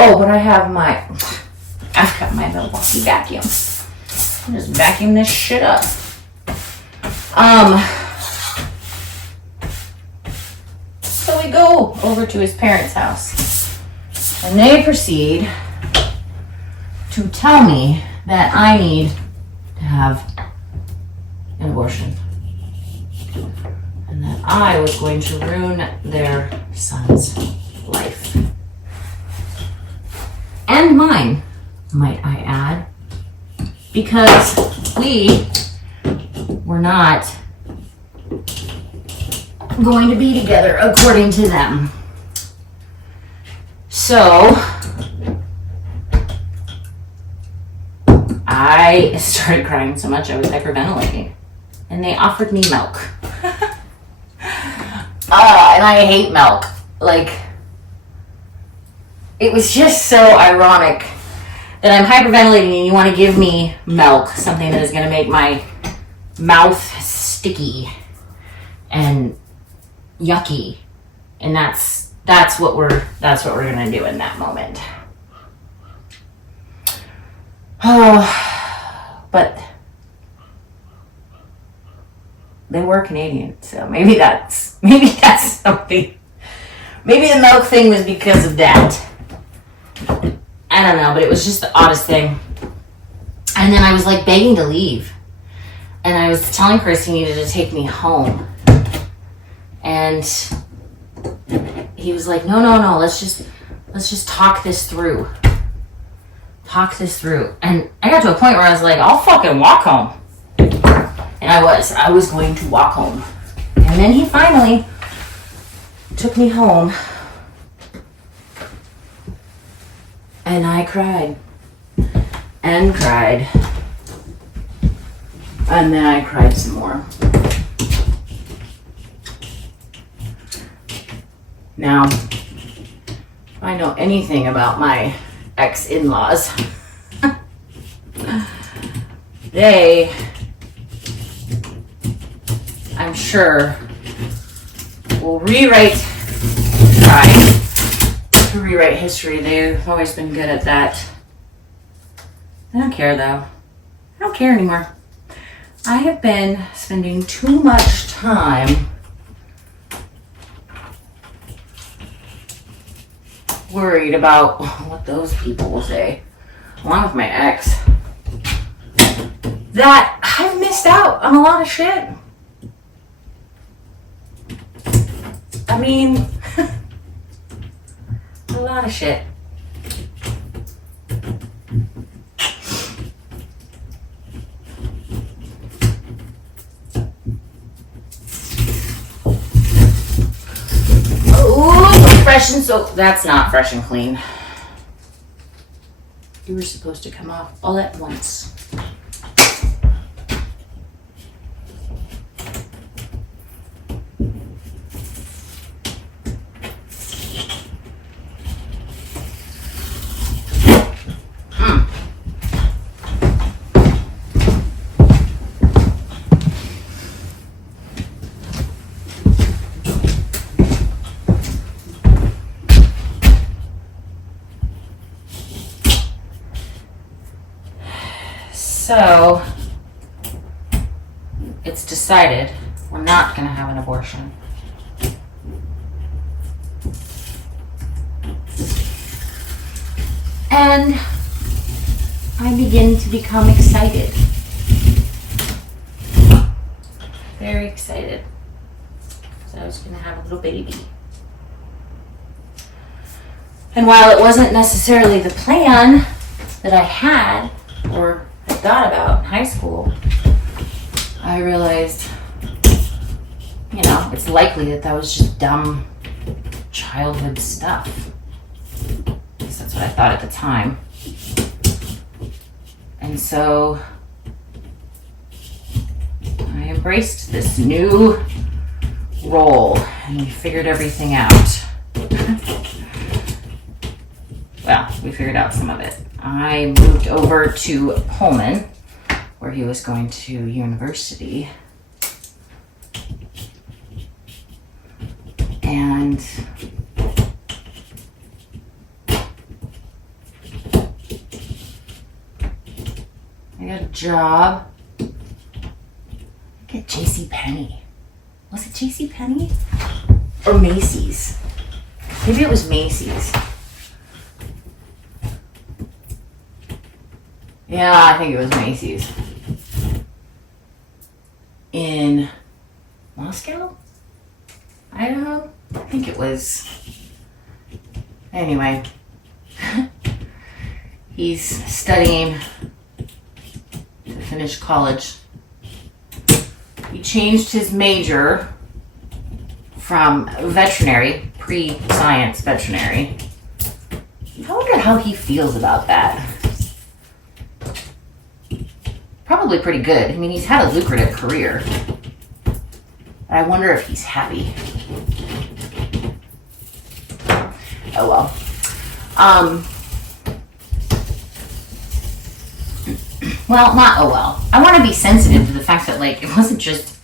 Oh, but I've got my Milwaukee vacuum. I'm just vacuum this shit up. So we go over to his parents' house, and they proceed to tell me that I need to have an abortion, and that I was going to ruin their son's life. And mine, might I add, because we were not going to be together according to them. So I started crying so much I was hyperventilating, and they offered me milk. And I hate milk. Like, it was just so ironic that I'm hyperventilating and you want to give me milk, something that is going to make my mouth sticky and yucky, and that's what we're going to do in that moment. Oh, but they were Canadian, so maybe that's something. Maybe the milk thing was because of that. I don't know, but it was just the oddest thing. And then I was like begging to leave, and I was telling Chris he needed to take me home, and he was like, no, let's just talk this through. And I got to a point where I was like, I'll fucking walk home. And I was going to walk home. And then he finally took me home. And I cried. And cried. And then I cried some more. Now, if I know anything about my ex-in-laws, they, I'm sure, will try to rewrite history. They've always been good at that. I don't care, though. I don't care anymore. I have been spending too much time worried about what those people will say, along with my ex, that I've missed out on a lot of shit. I mean, a lot of shit. Oh, fresh and so that's not fresh and clean. You were supposed to come off all at once. So, it's decided we're not going to have an abortion. And I begin to become excited. Very excited. So I was going to have a little baby. And while it wasn't necessarily the plan that I had or thought about in high school, I realized, it's likely that was just dumb childhood stuff. At least that's what I thought at the time. And so I embraced this new role and we figured everything out. Well, we figured out some of it. I moved over to Pullman, where he was going to university. And a job. Look at JCPenney. Was it JCPenney? Or Macy's? Maybe it was Macy's. Yeah, I think it was Macy's. In Moscow? Idaho? I think it was. Anyway. He's studying to finish college. He changed his major from veterinary, pre-science veterinary. I wonder how he feels about that. Probably pretty good. I mean, he's had a lucrative career. I wonder if he's happy. Oh well. Well, not oh well. I want to be sensitive to the fact that, like, it wasn't just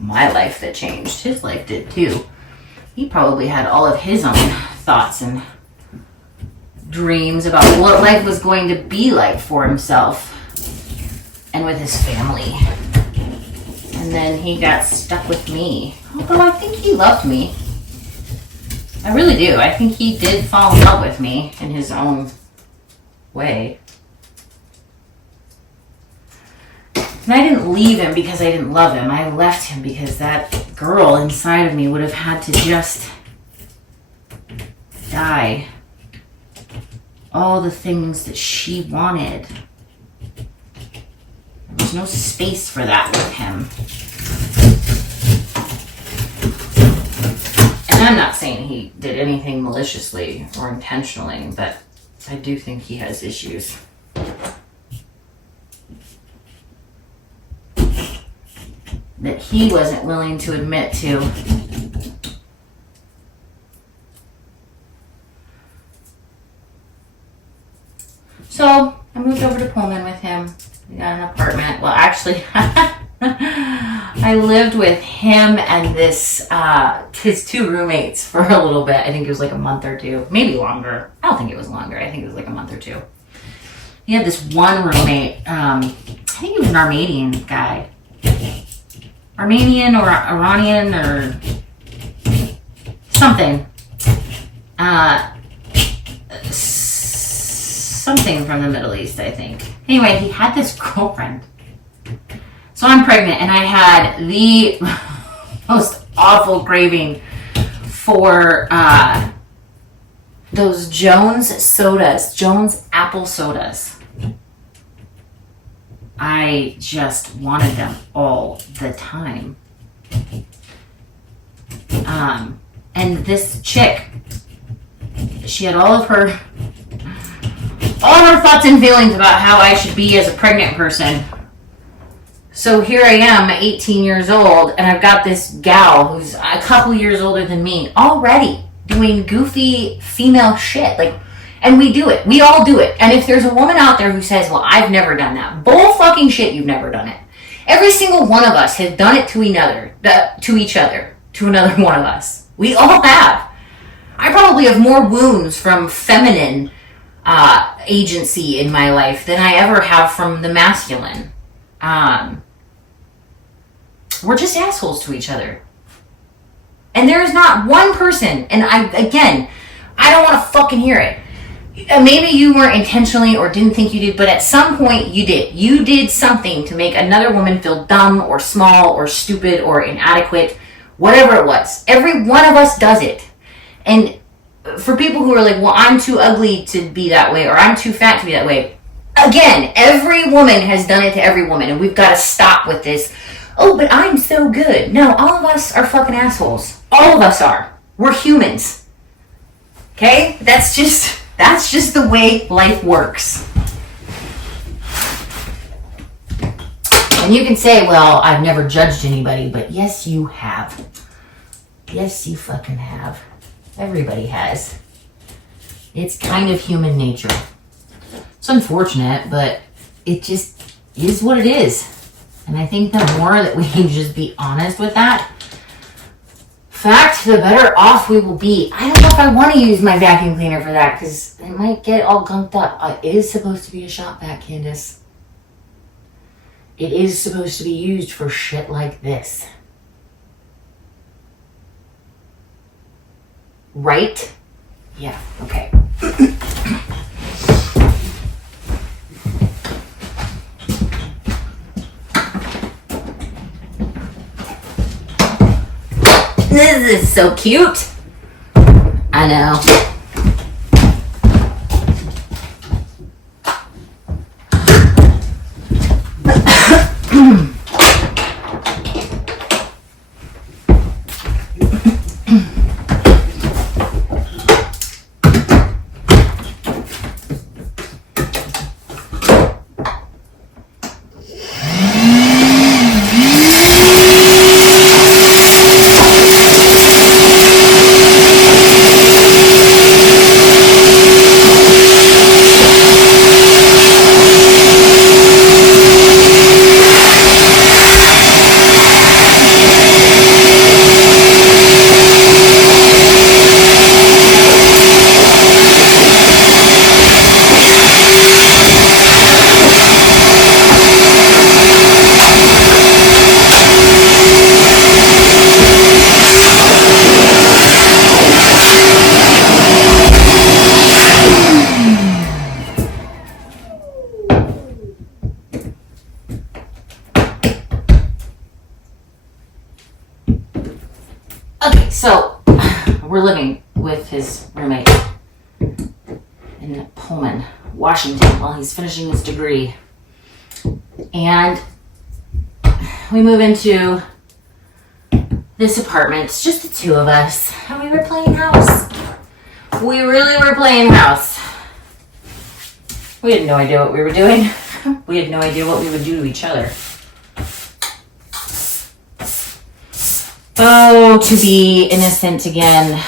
my life that changed. His life did too. He probably had all of his own thoughts and dreams about what life was going to be like for himself and with his family. And then he got stuck with me. Although I think he loved me. I really do. I think he did fall in love with me in his own way. And I didn't leave him because I didn't love him. I left him because that girl inside of me would have had to just die. All the things that she wanted. There's no space for that with him. And I'm not saying he did anything maliciously or intentionally, but I do think he has issues. That he wasn't willing to admit to. So I moved over to Pullman with him. We got an apartment. Well, actually, I lived with him and his two roommates for a little bit. I think it was like a month or two, maybe longer. I don't think it was longer. I think it was like a month or two. He had this one roommate. I think he was an Armenian guy. Armenian or Iranian or something. Something from the Middle East, I think. Anyway, he had this girlfriend. So I'm pregnant and I had the most awful craving for those Jones sodas, Jones apple sodas. I just wanted them all the time. And this chick, she had all of her thoughts and feelings about how I should be as a pregnant person. So here I am, 18 years old, and I've got this gal who's a couple years older than me already doing goofy female shit. Like, and we do it. We all do it. And if there's a woman out there who says, well, I've never done that, bull fucking shit, you've never done it. Every single one of us has done it to each other, to another one of us. We all have. I probably have more wounds from feminine agency in my life than I ever have from the masculine. We're just assholes to each other. And there is not one person, and I don't want to fucking hear it. Maybe you weren't intentionally or didn't think you did, but at some point you did. You did something to make another woman feel dumb or small or stupid or inadequate, whatever it was. Every one of us does it. And for people who are like, well, I'm too ugly to be that way or I'm too fat to be that way. Again, every woman has done it to every woman, and we've got to stop with this. Oh, but I'm so good. No, all of us are fucking assholes. All of us are. We're humans. Okay? That's just the way life works. And you can say, well, I've never judged anybody, but yes, you have. Yes, you fucking have. Everybody has. It's kind of human nature. It's unfortunate, but it just is what it is. And I think the more that we can just be honest with that fact, the better off we will be. I don't know if I want to use my vacuum cleaner for that because it might get all gunked up. It is supposed to be a shop vac, Candace. It is supposed to be used for shit like this. Right? Yeah, okay. This is so cute. I know. Okay, so we're living with his roommate in Pullman, Washington, while he's finishing his degree. And we move into this apartment. It's just the two of us. And we were playing house. We really were playing house. We had no idea what we were doing. We had no idea what we would do to each other. Oh, to be innocent again.